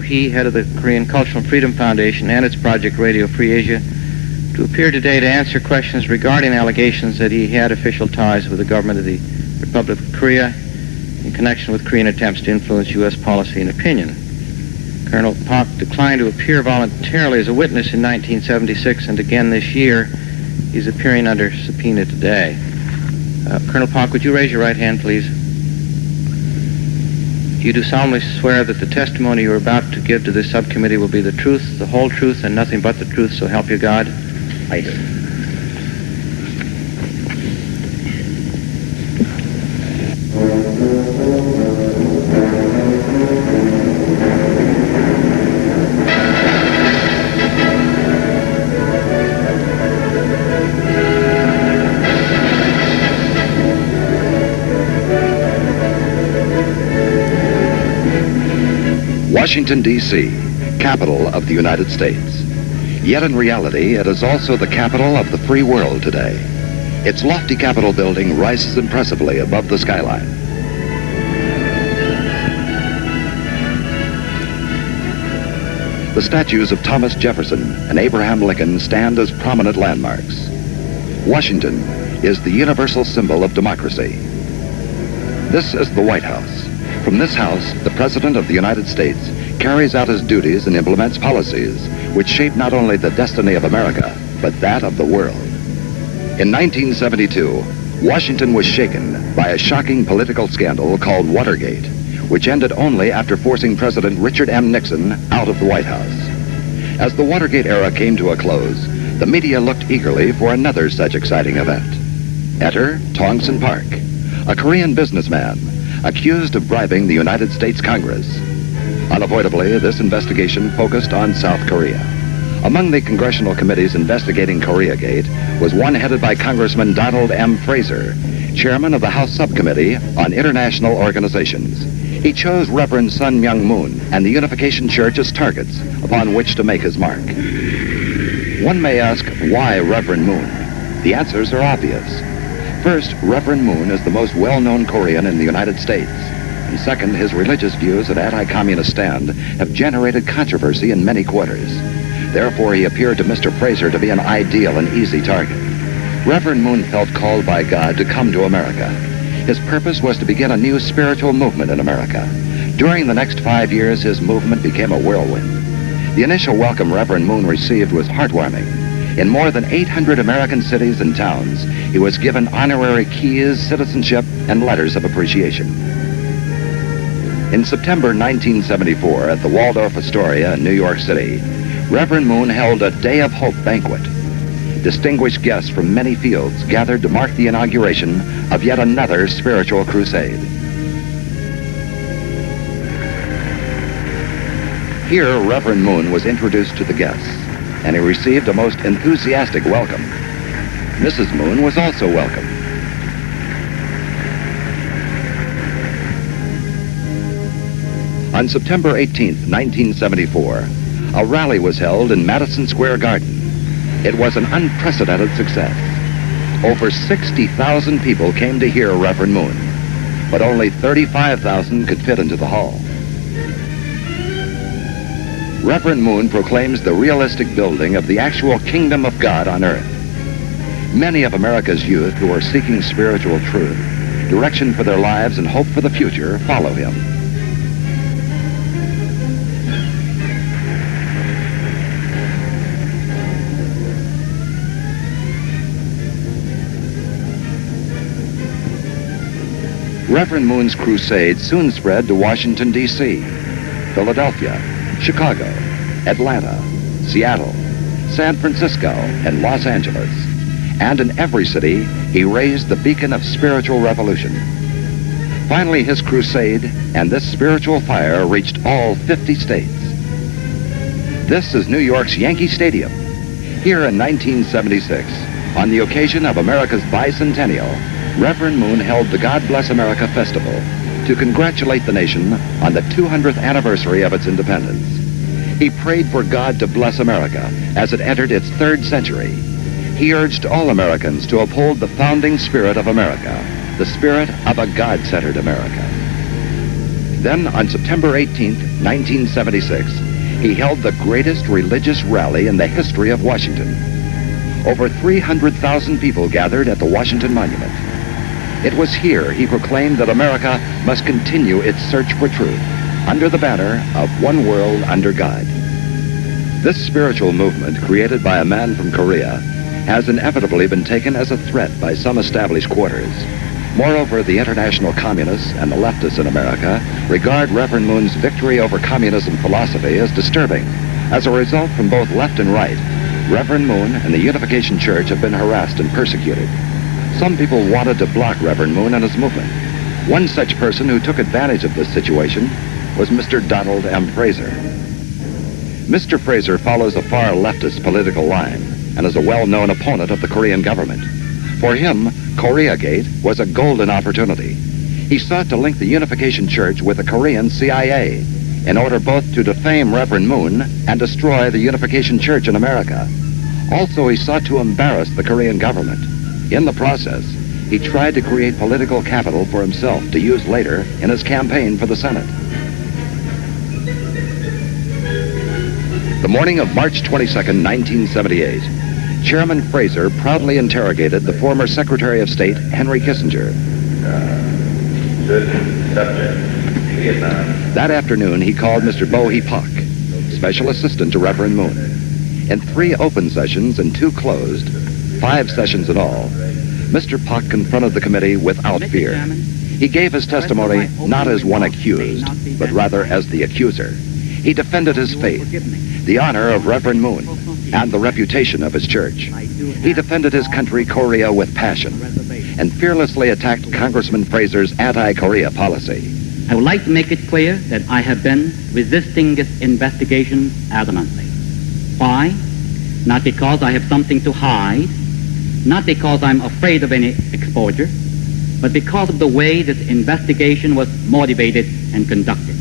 He, head of the Korean Cultural Freedom Foundation and its project Radio Free Asia, to appear today to answer questions regarding allegations that he had official ties with the government of the Republic of Korea in connection with Korean attempts to influence U.S. policy and opinion. Colonel Pak declined to appear voluntarily as a witness in 1976, and again this year. He's appearing under subpoena today. Colonel Pak, would you raise your right hand, please? You do solemnly swear that the testimony you are about to give to this subcommittee will be the truth, the whole truth, and nothing but the truth, so help you God? I do. Washington, D.C., capital of the United States. Yet in reality, it is also the capital of the free world today. Its lofty Capitol building rises impressively above the skyline. The statues of Thomas Jefferson and Abraham Lincoln stand as prominent landmarks. Washington is the universal symbol of democracy. This is the White House. From this house, the President of the United States carries out his duties and implements policies which shape not only the destiny of America, but that of the world. In 1972, Washington was shaken by a shocking political scandal called Watergate, which ended only after forcing President Richard M. Nixon out of the White House. As the Watergate era came to a close, the media looked eagerly for another such exciting event. Enter Tongson Park, a Korean businessman accused of bribing the United States Congress. Unavoidably, this investigation focused on South Korea. Among the congressional committees investigating Koreagate was one headed by Congressman Donald M. Fraser, chairman of the House Subcommittee on International Organizations. He chose Reverend Sun Myung Moon and the Unification Church as targets upon which to make his mark. One may ask, why Reverend Moon? The answers are obvious. First, Reverend Moon is the most well-known Korean in the United States. And second, his religious views and anti-communist stand have generated controversy in many quarters. Therefore, he appeared to Mr. Fraser to be an ideal and easy target. Reverend Moon felt called by God to come to America. His purpose was to begin a new spiritual movement in America. During the next 5 years, his movement became a whirlwind. The initial welcome Reverend Moon received was heartwarming. In more than 800 American cities and towns, he was given honorary keys, citizenship, and letters of appreciation. In September 1974, at the Waldorf Astoria in New York City, Reverend Moon held a Day of Hope banquet. Distinguished guests from many fields gathered to mark the inauguration of yet another spiritual crusade. Here, Reverend Moon was introduced to the guests, and he received a most enthusiastic welcome. Mrs. Moon was also welcome. On September 18th, 1974, a rally was held in Madison Square Garden. It was an unprecedented success. Over 60,000 people came to hear Reverend Moon, but only 35,000 could fit into the hall. Reverend Moon proclaims the realistic building of the actual kingdom of God on earth. Many of America's youth who are seeking spiritual truth, direction for their lives, and hope for the future follow him. Reverend Moon's crusade soon spread to Washington, D.C., Philadelphia, Chicago, Atlanta, Seattle, San Francisco, and Los Angeles. And in every city, he raised the beacon of spiritual revolution. Finally, his crusade and this spiritual fire reached all 50 states. This is New York's Yankee Stadium. Here in 1976, on the occasion of America's bicentennial, Reverend Moon held the God Bless America Festival to congratulate the nation on the 200th anniversary of its independence. He prayed for God to bless America as it entered its 3rd century. He urged all Americans to uphold the founding spirit of America, the spirit of a God-centered America. Then, on September 18, 1976, he held the greatest religious rally in the history of Washington. Over 300,000 people gathered at the Washington Monument. It was here he proclaimed that America must continue its search for truth under the banner of one world under God. This spiritual movement, created by a man from Korea, has inevitably been taken as a threat by some established quarters. Moreover, the international communists and the leftists in America regard Reverend Moone's victory over communism philosophy as disturbing. As a result, from both left and right, Reverend Moone and the Unification Church have been harassed and persecuted. Some people wanted to block Reverend Moone and his movement. One such person who took advantage of this situation was Mr. Donald M. Fraser. Mr. Fraser follows a far leftist political line and is a well-known opponent of the Korean government. For him, Koreagate was a golden opportunity. He sought to link the Unification Church with the Korean CIA in order both to defame Reverend Moone and destroy the Unification Church in America. Also, he sought to embarrass the Korean government. In the process, he tried to create political capital for himself to use later in his campaign for the Senate. The morning of March 22, 1978, Chairman Fraser proudly interrogated the former Secretary of State, Henry Kissinger. That afternoon, he called Mr. Hi Pak, Special Assistant to Reverend Moone. In 3 open sessions and 2 closed, 5 sessions in all, Mr. Pak confronted the committee without fear. He gave his testimony not as one accused, but rather as the accuser. He defended his faith, the honor of Reverend Moone, and the reputation of his church. He defended his country, Korea, with passion, and fearlessly attacked Congressman Fraser's anti-Korea policy. I would like to make it clear that I have been resisting this investigation adamantly. Why? Not because I have something to hide, not because I'm afraid of any exposure, but because of the way this investigation was motivated and conducted,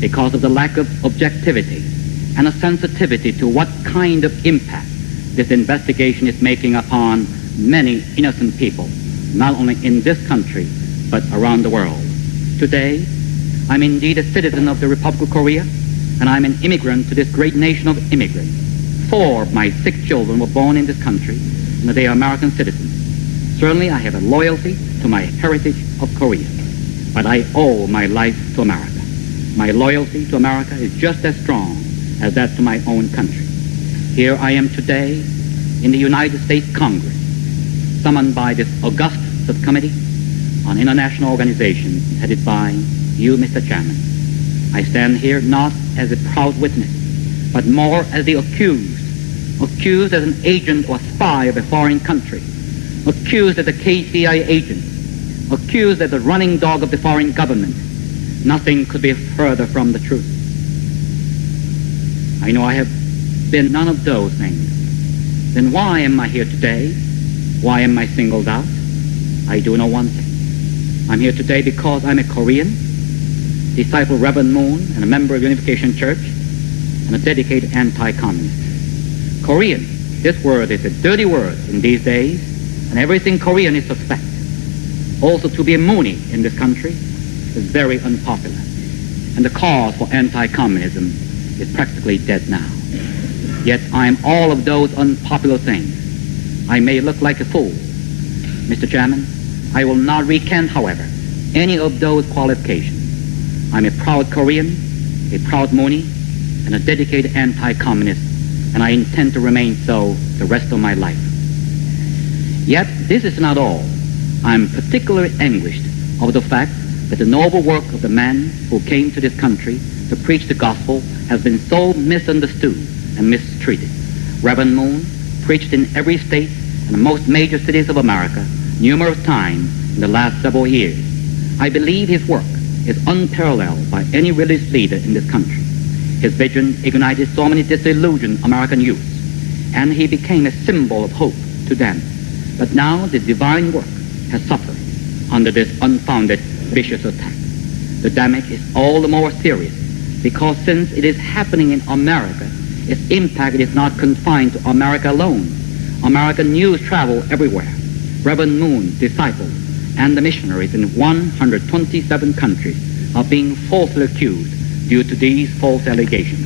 because of the lack of objectivity and a sensitivity to what kind of impact this investigation is making upon many innocent people, not only in this country, but around the world. Today, I'm indeed a citizen of the Republic of Korea, and I'm an immigrant to this great nation of immigrants. 4 of my 6 children were born in this country, and they are American citizens. Certainly, I have a loyalty to my heritage of Korea, but I owe my life to America. My loyalty to America is just as strong as that to my own country. Here I am today in the United States Congress, summoned by this august subcommittee on international organizations headed by you, Mr. Chairman. I stand here not as a proud witness, but more as the accused as an agent or spy of a foreign country, accused as a KCI agent, accused as a running dog of the foreign government. Nothing could be further from the truth. I know I have been none of those things. Then why am I here today? Why am I singled out? I do know one thing. I'm here today because I'm a Korean, disciple of Reverend Moone, and a member of the Unification Church, and a dedicated anti-communist. Korean, this word is a dirty word in these days, and everything Korean is suspect. Also, to be a Moonie in this country is very unpopular, and the cause for anti-communism is practically dead now. Yet I am all of those unpopular things. I may look like a fool, Mr. Chairman. I will not recant, however, any of those qualifications. I'm a proud Korean, a proud Moonie, and a dedicated anti-communist, and I intend to remain so the rest of my life. Yet this is not all. I'm particularly anguished over the fact that the noble work of the man who came to this country to preach the gospel has been so misunderstood and mistreated. Reverend Moone preached in every state and the most major cities of America numerous times in the last several years. I believe his work is unparalleled by any religious leader in this country. His vision ignited so many disillusioned American youth, and he became a symbol of hope to them. But now the divine work has suffered under this unfounded, vicious attack. The damage is all the more serious because since it is happening in America, its impact is not confined to America alone. American news travel everywhere. Reverend Moone's disciples and the missionaries in 127 countries are being falsely accused due to these false allegations.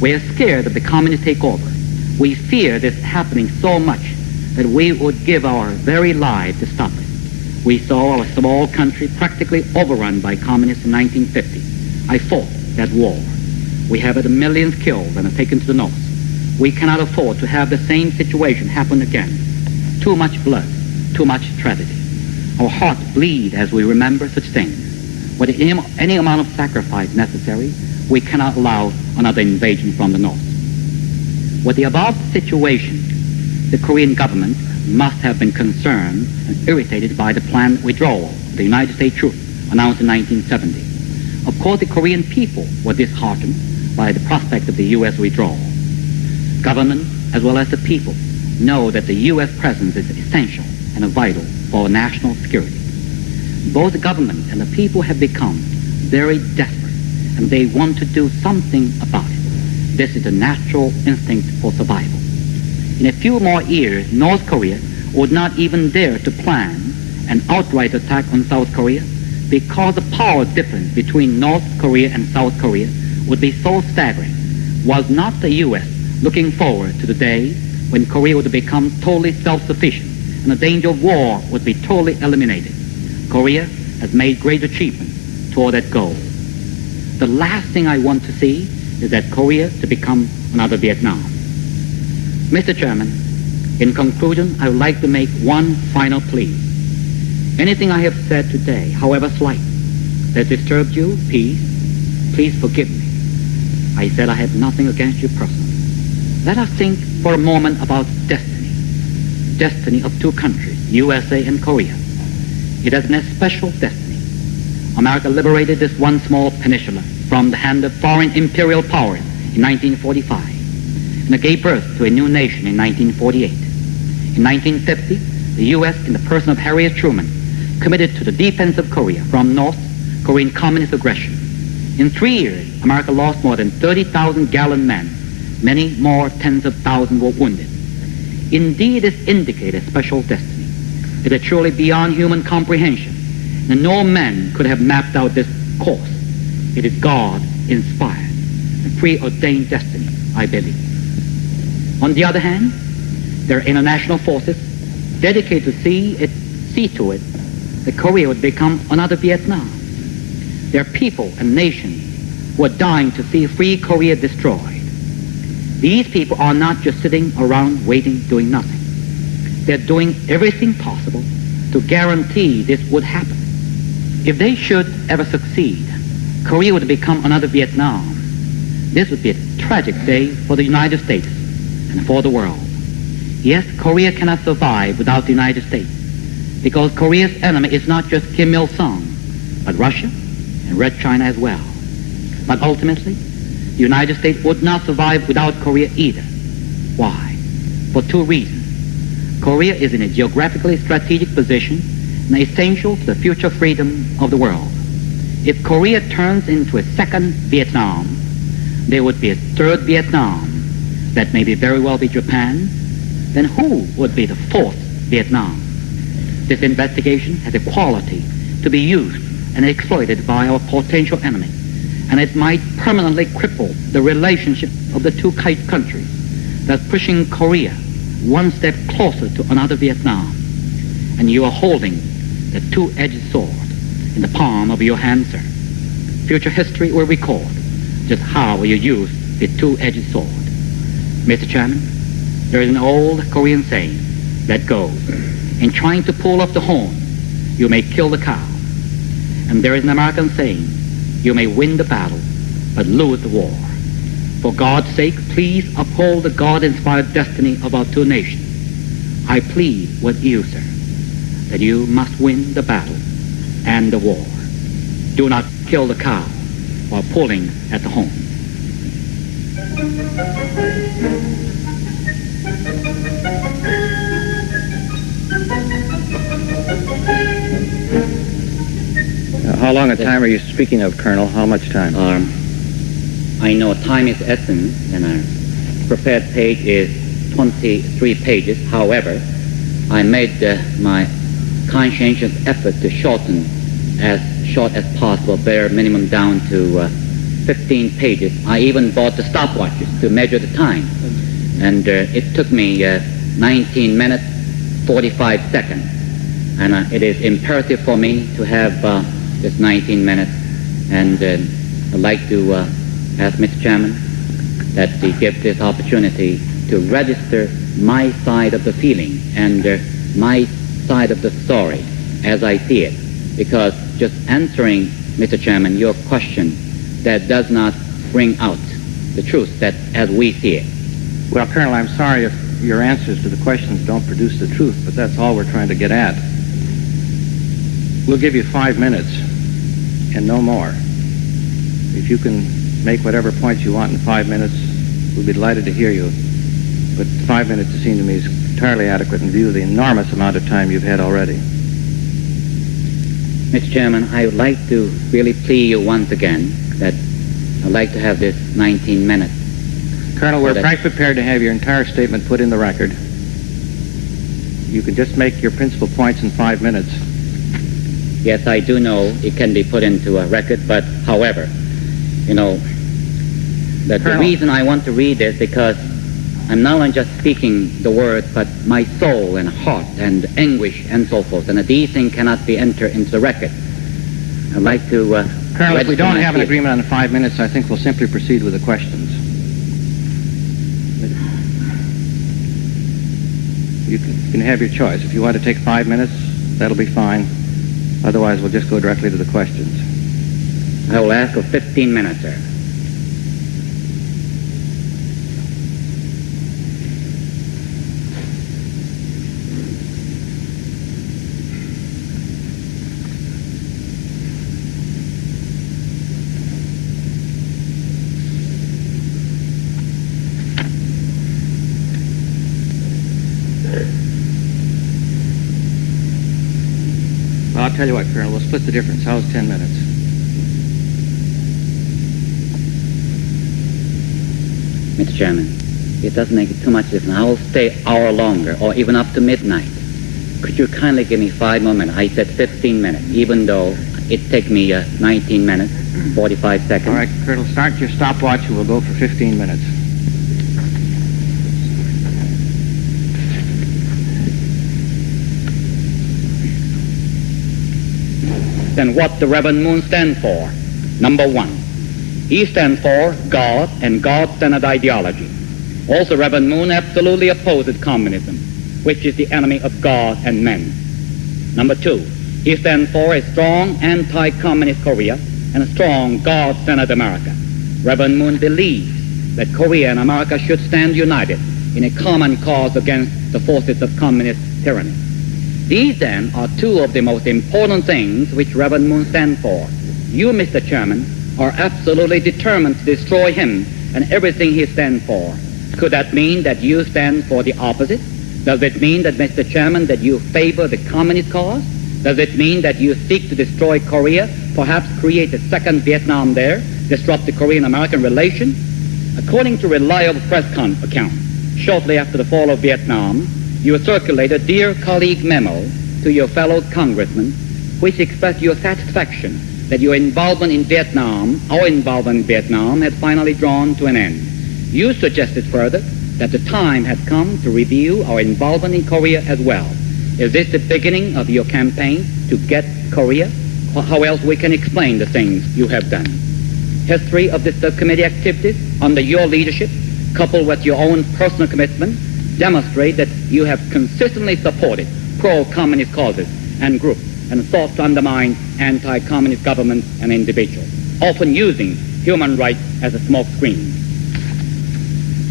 We are scared of the communist takeover. We fear this happening so much that we would give our very lives to stop it. We saw our small country practically overrun by communists in 1950. I fought that war. We have had millions killed and are taken to the north. We cannot afford to have the same situation happen again. Too much blood, too much tragedy. Our hearts bleed as we remember such things. With any amount of sacrifice necessary, we cannot allow another invasion from the north. With the above situation, the Korean government must have been concerned and irritated by the planned withdrawal of the United States troops announced in 1970. Of course, the Korean people were disheartened by the prospect of the U.S. withdrawal. Government, as well as the people, know that the U.S. presence is essential and vital for our national security. Both the government and the people have become very desperate, and they want to do something about it. This is the natural instinct for survival. In a few more years, North Korea would not even dare to plan an outright attack on South Korea because the power difference between North Korea and South Korea would be so staggering. Was not the U.S. looking forward to the day when Korea would become totally self-sufficient and the danger of war would be totally eliminated? Korea has made great achievements toward that goal. The last thing I want to see is that Korea to become another Vietnam. Mr. Chairman, in conclusion, I would like to make one final plea. Anything I have said today, however slight, that disturbed you, please forgive me. I said I had nothing against you personally. Let us think for a moment about destiny. Destiny of two countries, USA and Korea. It has an especial destiny. America liberated this one small peninsula from the hand of foreign imperial powers in 1945. And it gave birth to a new nation in 1948. In 1950, the U.S., in the person of Harry S. Truman, committed to the defense of Korea from North Korean communist aggression. In 3 years, America lost more than 30,000 gallant men. Many more tens of thousands were wounded. Indeed, this indicates a special destiny. It is truly beyond human comprehension, and no man could have mapped out this course. It is God-inspired and preordained destiny, I believe. On the other hand, there are international forces dedicated to see to it that Korea would become another Vietnam. There are people and nations who are dying to see free Korea destroyed. These people are not just sitting around waiting, doing nothing. They're doing everything possible to guarantee this would happen. If they should ever succeed, Korea would become another Vietnam. This would be a tragic day for the United States and for the world. Yes, Korea cannot survive without the United States, because Korea's enemy is not just Kim Il-sung, but Russia and Red China as well. But ultimately, the United States would not survive without Korea either. Why? For two reasons. Korea is in a geographically strategic position and essential to the future freedom of the world. If Korea turns into a second Vietnam, there would be a third Vietnam that may very well be Japan. Then who would be the fourth Vietnam? This investigation has a quality to be used and exploited by our potential enemy, and it might permanently cripple the relationship of the two countries, thus pushing Korea one step closer to another Vietnam. And you are holding the two-edged sword in the palm of your hand, sir. Future history will record just how you use the two-edged sword. Mr. Chairman, there is an old Korean saying that goes, in trying to pull up the horn, you may kill the cow. And there is an American saying, you may win the battle, but lose the war. For God's sake, please uphold the God-inspired destiny of our two nations. I plead with you, sir, that you must win the battle and the war. Do not kill the cow while pulling at the horn. How long a time are you speaking of, Colonel? How much time? I know time is essence, and our prepared page is 23 pages. However, I made my conscientious effort to shorten as short as possible, bare minimum down to 15 pages. I even bought the stopwatches to measure the time. And it took me 19 minutes, 45 seconds. And it is imperative for me to have this 19 minutes. And I'd like to ask Mr. Chairman that he give this opportunity to register my side of the feeling and my side of the story as I see it. Because just answering, Mr. Chairman, your question, that does not bring out the truth that as we see it. Well, Colonel, I'm sorry if your answers to the questions don't produce the truth, but that's all we're trying to get at. We'll give you 5 minutes and no more. If you can make whatever points you want in 5 minutes, we'll be delighted to hear you. But 5 minutes, it seems to me, is entirely adequate in view of the enormous amount of time you've had already. Mr. Chairman, I would like to really plead you once again that I'd like to have this 19 minutes. Colonel, we're quite prepared to have your entire statement put in the record. You can just make your principal points in 5 minutes. Yes, I do know it can be put into a record, but however, you know, that the reason I want to read this because I'm not only just speaking the words, but my soul and heart and anguish and so forth, and that these things cannot be entered into the record. I'd like to... Colonel, if we don't have an agreement on the 5 minutes, I think we'll simply proceed with the questions. You can have your choice. If you want to take 5 minutes, that'll be fine. Otherwise, we'll just go directly to the questions. I will ask for 15 minutes, sir. Well, I'll tell you what, Colonel, we'll split the difference. How's 10 minutes? Mr. Chairman, it doesn't make it too much difference. I will stay an hour longer, or even up to midnight. Could you kindly give me 5 more minutes? I said 15 minutes, even though it takes me 19 minutes, 45 seconds. All right, Colonel, start your stopwatch and we'll go for 15 minutes. Then what the Reverend Moon stands for? Number one, he stands for God and God-centered ideology. Also, Reverend Moon absolutely opposes communism, which is the enemy of God and men. Number two, he stands for a strong anti-communist Korea and a strong God-centered America. Reverend Moon believes that Korea and America should stand united in a common cause against the forces of communist tyranny. These, then, are two of the most important things which Reverend Moon stands for. You, Mr. Chairman, are absolutely determined to destroy him and everything he stands for. Could that mean that you stand for the opposite? Does it mean that, Mr. Chairman, that you favor the communist cause? Does it mean that you seek to destroy Korea, perhaps create a second Vietnam there, disrupt the Korean-American relation? According to reliable press account, shortly after the fall of Vietnam, you circulated a dear colleague memo to your fellow congressmen, which expressed your satisfaction that your involvement in Vietnam, our involvement in Vietnam, had finally drawn to an end. You suggested further that the time had come to review our involvement in Korea as well. Is this the beginning of your campaign to get Korea? How else we can explain the things you have done? History of this subcommittee activities under your leadership, coupled with your own personal commitment, demonstrate that you have consistently supported pro-communist causes and groups and sought to undermine anti-communist governments and individuals, often using human rights as a smokescreen.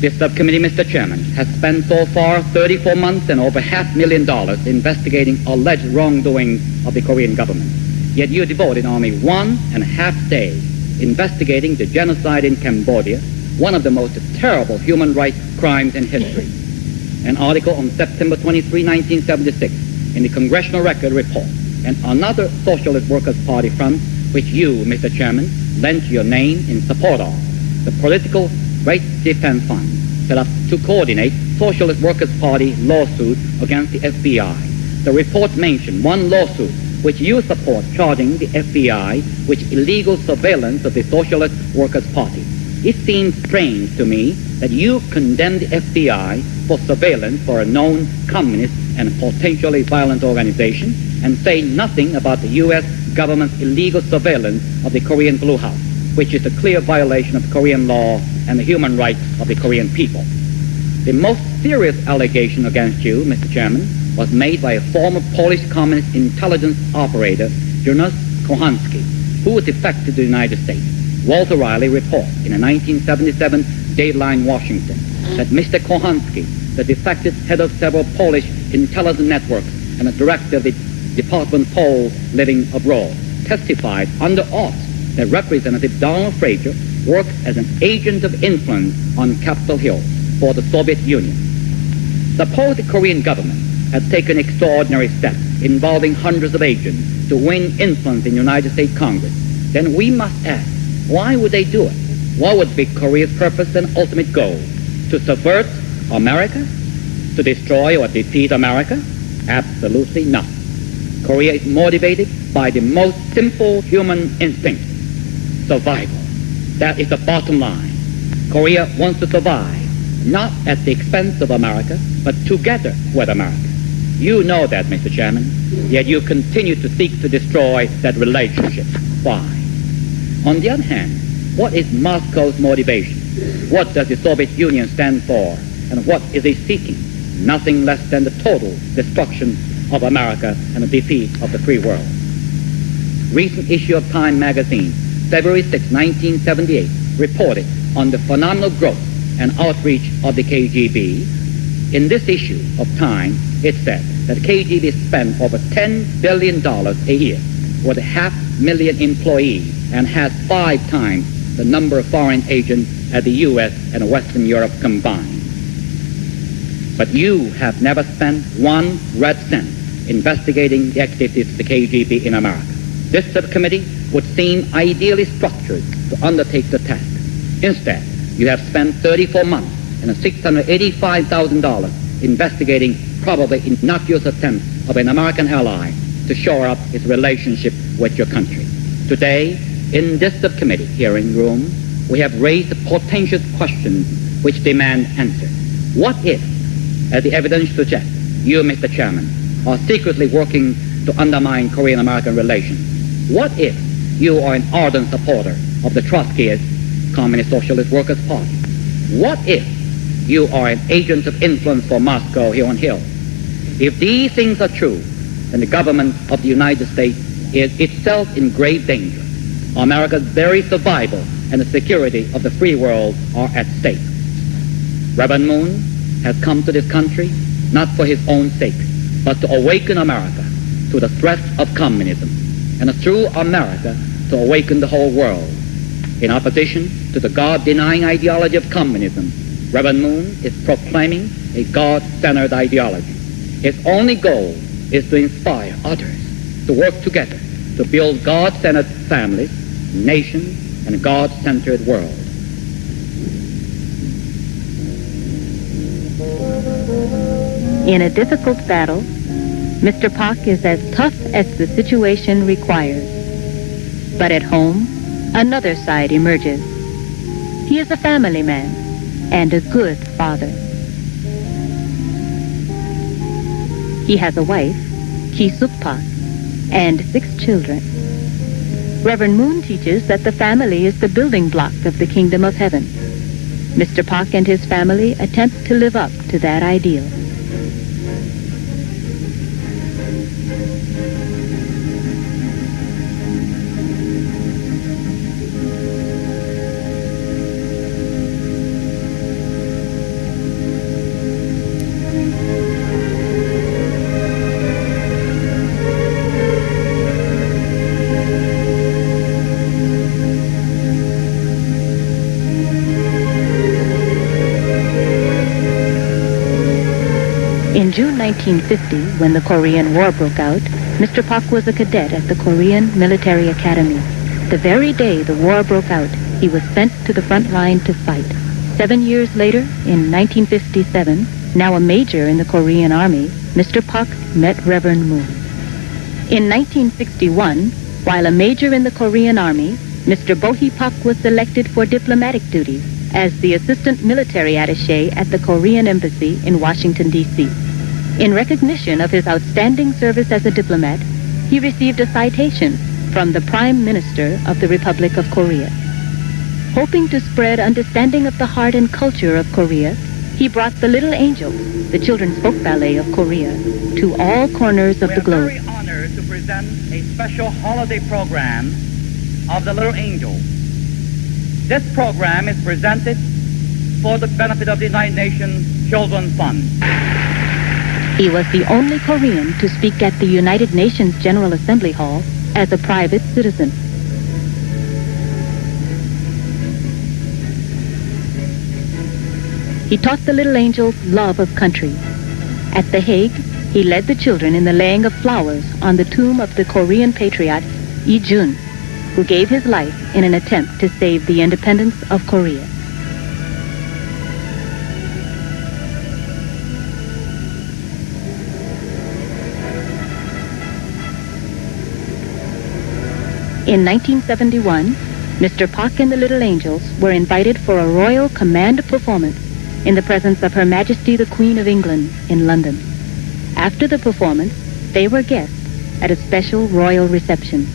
This subcommittee, Mr. Chairman, has spent so far 34 months and over $500,000 investigating alleged wrongdoing of the Korean government. Yet you devoted only 1.5 days investigating the genocide in Cambodia, one of the most terrible human rights crimes in history. An article on September 23, 1976 in the Congressional Record report, and another Socialist Workers' Party front, which you, Mr. Chairman, lent your name in support of, the Political Rights Defense Fund, set up to coordinate Socialist Workers' Party lawsuits against the FBI. The report mentioned one lawsuit which you support charging the FBI with illegal surveillance of the Socialist Workers' Party. It seems strange to me that you condemn the FBI for surveillance for a known communist and potentially violent organization and say nothing about the U.S. government's illegal surveillance of the Korean Blue House, which is a clear violation of Korean law and the human rights of the Korean people. The most serious allegation against you, Mr. Chairman, was made by a former Polish communist intelligence operator, Jonas Kochanski, who defected to the United States. Walter Riley reports in a 1977 Dateline Washington that Mr. Kochanski, the defected head of several Polish intelligence networks and a director of the Department Poll living abroad, testified under oath that Representative Donald Fraser worked as an agent of influence on Capitol Hill for the Soviet Union. Suppose the Korean government had taken extraordinary steps involving hundreds of agents to win influence in the United States Congress, then we must ask, why would they do it? What would be Korea's purpose and ultimate goal? To subvert America? To destroy or defeat America? Absolutely not. Korea is motivated by the most simple human instinct, survival. That is the bottom line. Korea wants to survive, not at the expense of America, but together with America. You know that, Mr. Chairman, yet you continue to seek to destroy that relationship. Why? On the other hand, what is Moscow's motivation? What does the Soviet Union stand for? And what is it seeking? Nothing less than the total destruction of America and the defeat of the free world. Recent issue of Time magazine, February 6, 1978, reported on the phenomenal growth and outreach of the KGB. In this issue of Time, it said that KGB spent over $10 billion a year with 500,000 employees and has 5 times the number of foreign agents as the U.S. and Western Europe combined. But you have never spent 1 red cent investigating the activities of the KGB in America. This subcommittee would seem ideally structured to undertake the task. Instead, you have spent 34 months and $685,000 investigating probably innocuous attempts of an American ally to shore up its relationship with your country. Today, in this subcommittee hearing room, we have raised potential questions which demand answers. What if, as the evidence suggests, you, Mr. Chairman, are secretly working to undermine Korean-American relations? What if you are an ardent supporter of the Trotskyist Communist Socialist Workers' Party? What if you are an agent of influence for Moscow here on Hill? If these things are true, then the government of the United States is itself in grave danger. America's very survival and the security of the free world are at stake. Reverend Moon has come to this country not for his own sake, but to awaken America to the threat of communism, and through America to awaken the whole world. In opposition to the God-denying ideology of communism, Reverend Moon is proclaiming a God-centered ideology. His only goal is to inspire others to work together to build God-centered families, nations, and a God-centered world. In a difficult battle, Mr. Pak is as tough as the situation requires. But at home, another side emerges. He is a family man and a good father. He has a wife, Ki Suk Pak, and 6 children. Reverend Moon teaches that the family is the building block of the kingdom of heaven. Mr. Pak and his family attempt to live up to that ideal. In June 1950, when the Korean War broke out, Mr. Pak was a cadet at the Korean Military Academy. The very day the war broke out, he was sent to the front line to fight. 7 years later, in 1957, now a major in the Korean Army, Mr. Pak met Reverend Moon. In 1961, while a major in the Korean Army, Mr. Hi Pak was selected for diplomatic duties as the assistant military attaché at the Korean Embassy in Washington, D.C. In recognition of his outstanding service as a diplomat, he received a citation from the Prime Minister of the Republic of Korea. Hoping to spread understanding of the heart and culture of Korea, he brought the Little Angels, the children's folk ballet of Korea, to all corners of the globe. We are very honored to present a special holiday program of the Little Angels. This program is presented for the benefit of the United Nations Children's Fund. He was the only Korean to speak at the United Nations General Assembly Hall as a private citizen. He taught the Little Angels love of country. At The Hague, he led the children in the laying of flowers on the tomb of the Korean patriot Lee Jun, who gave his life in an attempt to save the independence of Korea. In 1971, Mr. Pak and the Little Angels were invited for a royal command performance in the presence of Her Majesty the Queen of England in London. After the performance, they were guests at a special royal reception.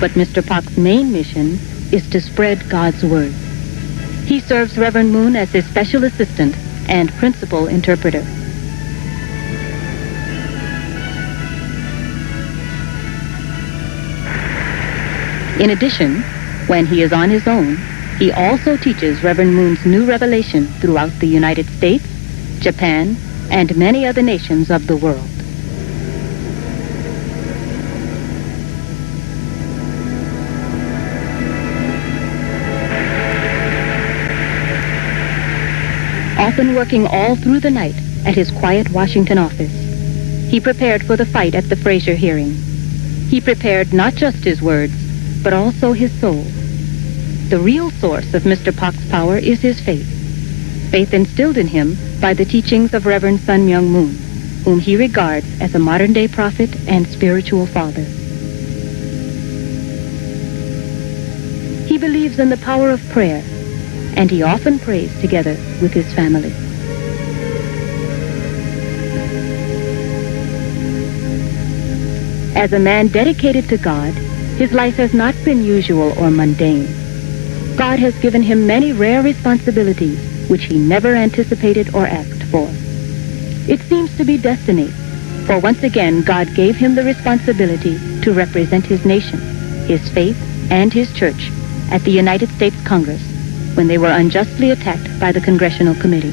But Mr. Pak's main mission is to spread God's word. He serves Reverend Moon as his special assistant and principal interpreter. In addition, when he is on his own, he also teaches Reverend Moon's new revelation throughout the United States, Japan, and many other nations of the world. Often working all through the night at his quiet Washington office, he prepared for the fight at the Fraser hearing. He prepared not just his words, but also his soul. The real source of Mr. Pak's power is his faith. Faith instilled in him by the teachings of Reverend Sun Myung Moon, whom he regards as a modern-day prophet and spiritual father. He believes in the power of prayer, and he often prays together with his family. As a man dedicated to God, his life has not been usual or mundane. God has given him many rare responsibilities which he never anticipated or asked for. It seems to be destiny, for once again God gave him the responsibility to represent his nation, his faith, and his church at the United States Congress when they were unjustly attacked by the Congressional Committee.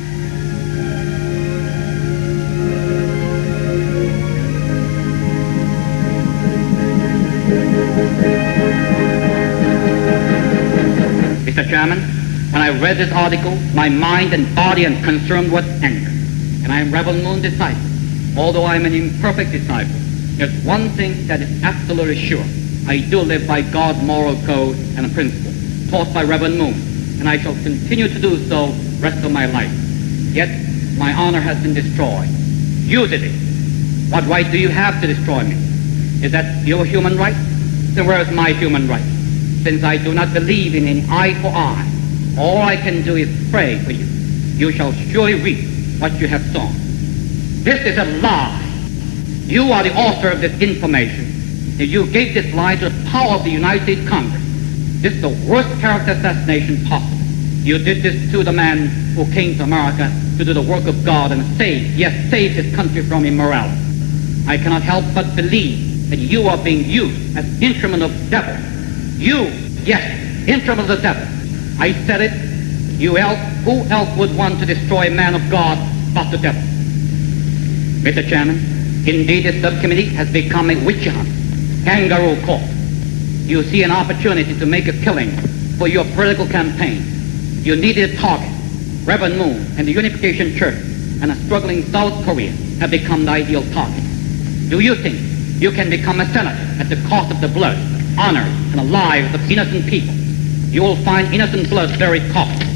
Mr. Chairman, when I read this article, my mind and body are consumed with anger. And I am Reverend Moon's disciple. Although I am an imperfect disciple, there's one thing that is absolutely sure. I do live by God's moral code and principle taught by Reverend Moon, and I shall continue to do so the rest of my life. Yet, my honor has been destroyed. You did it. What right do you have to destroy me? Is that your human right? Then where is my human right? Since I do not believe in an eye for eye, all I can do is pray for you. You shall surely reap what you have sown. This is a lie. You are the author of this information. And you gave this lie to the power of the United States Congress. This is the worst character assassination possible. You did this to the man who came to America to do the work of God and save his country from immorality. I cannot help but believe that you are being used as instrument of the devil. You, yes, instrument of the devil. I said it. Who else would want to destroy a man of God but the devil? Mr. Chairman, indeed this subcommittee has become a witch hunt, kangaroo court. You see an opportunity to make a killing for your political campaign. You needed a target. Reverend Moon and the Unification Church and a struggling South Korea have become the ideal target. Do you think you can become a senator at the cost of the blood, honor, and the lives of innocent people? You will find innocent blood very costly.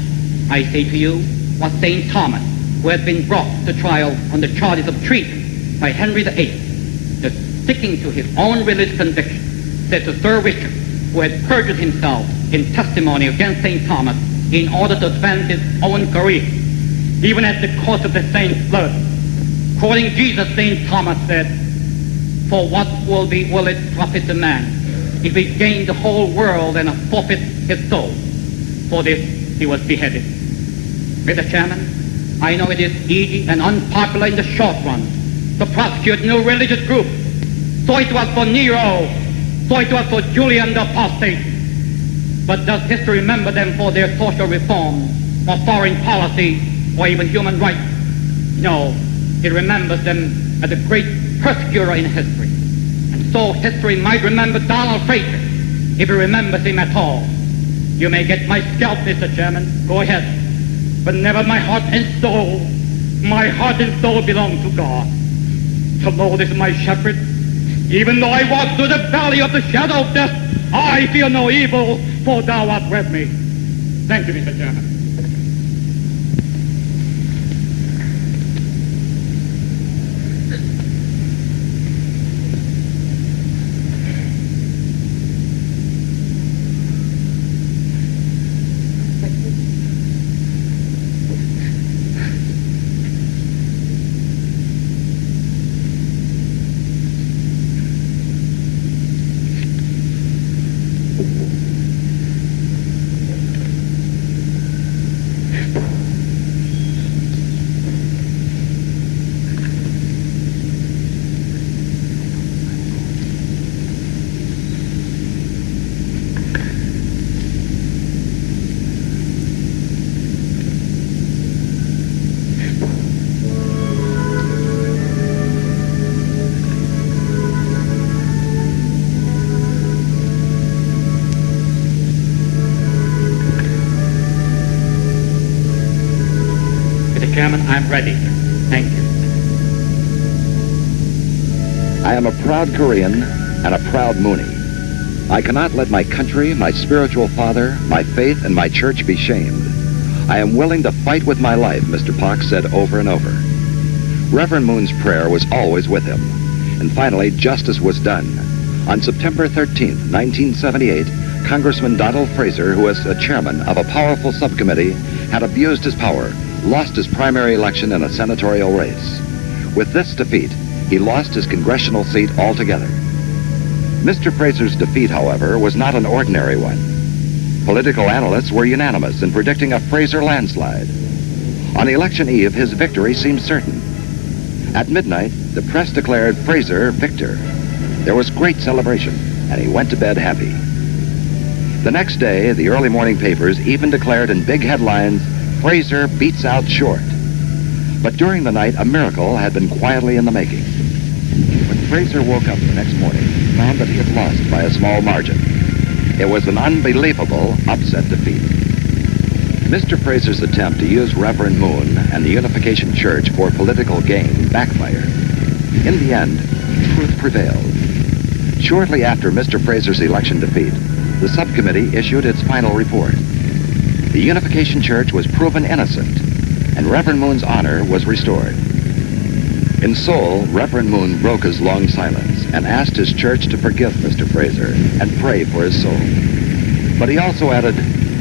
I say to you what St. Thomas, who has been brought to trial on the charges of treason, by Henry VIII that sticking to his own religious conviction, said to Sir Richard, who had perjured himself in testimony against St. Thomas in order to advance his own career, even at the cost of the saint's blood. Quoting Jesus, St. Thomas said, "For what will it profit a man if he gain the whole world and forfeit his soul?" For this he was beheaded. Mr. Chairman, I know it is easy and unpopular in the short run to prosecute new religious groups. So it was for Nero, so it was for Julian the Apostate. But does history remember them for their social reform, or foreign policy, or even human rights? No, it remembers them as a great persecutor in history. And so history might remember Donald Fraser, if it remembers him at all. You may get my scalp, Mr. Chairman, go ahead. But never my heart and soul. My heart and soul belong to God. The Lord is my shepherd. Even though I walk through the valley of the shadow of death, I fear no evil, for thou art with me. Thank you, Mr. Chairman. Chairman, I'm ready, sir. Thank you. I am a proud Korean and a proud Moonie. I cannot let my country, my spiritual father, my faith, and my church be shamed. I am willing to fight with my life, Mr. Pak said over and over. Reverend Moon's prayer was always with him. And finally, justice was done. On September 13th, 1978, Congressman Donald Fraser, who was a chairman of a powerful subcommittee, had abused his power, lost his primary election in a senatorial race. With this defeat, he lost his congressional seat altogether. Mr. Fraser's defeat, however, was not an ordinary one. Political analysts were unanimous in predicting a Fraser landslide. On election eve, his victory seemed certain. At midnight, the press declared Fraser victor. There was great celebration, and he went to bed happy. The next day, the early morning papers even declared in big headlines, "Fraser beats out Short." But during the night, a miracle had been quietly in the making. When Fraser woke up the next morning, he found that he had lost by a small margin. It was an unbelievable, upset defeat. Mr. Fraser's attempt to use Reverend Moon and the Unification Church for political gain backfired. In the end, truth prevailed. Shortly after Mr. Fraser's election defeat, the subcommittee issued its final report. The Unification Church was proven innocent, and Reverend Moon's honor was restored. In Seoul, Reverend Moon broke his long silence and asked his church to forgive Mr. Fraser and pray for his soul. But he also added,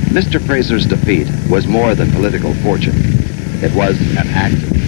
Mr. Fraser's defeat was more than political fortune. It was an act of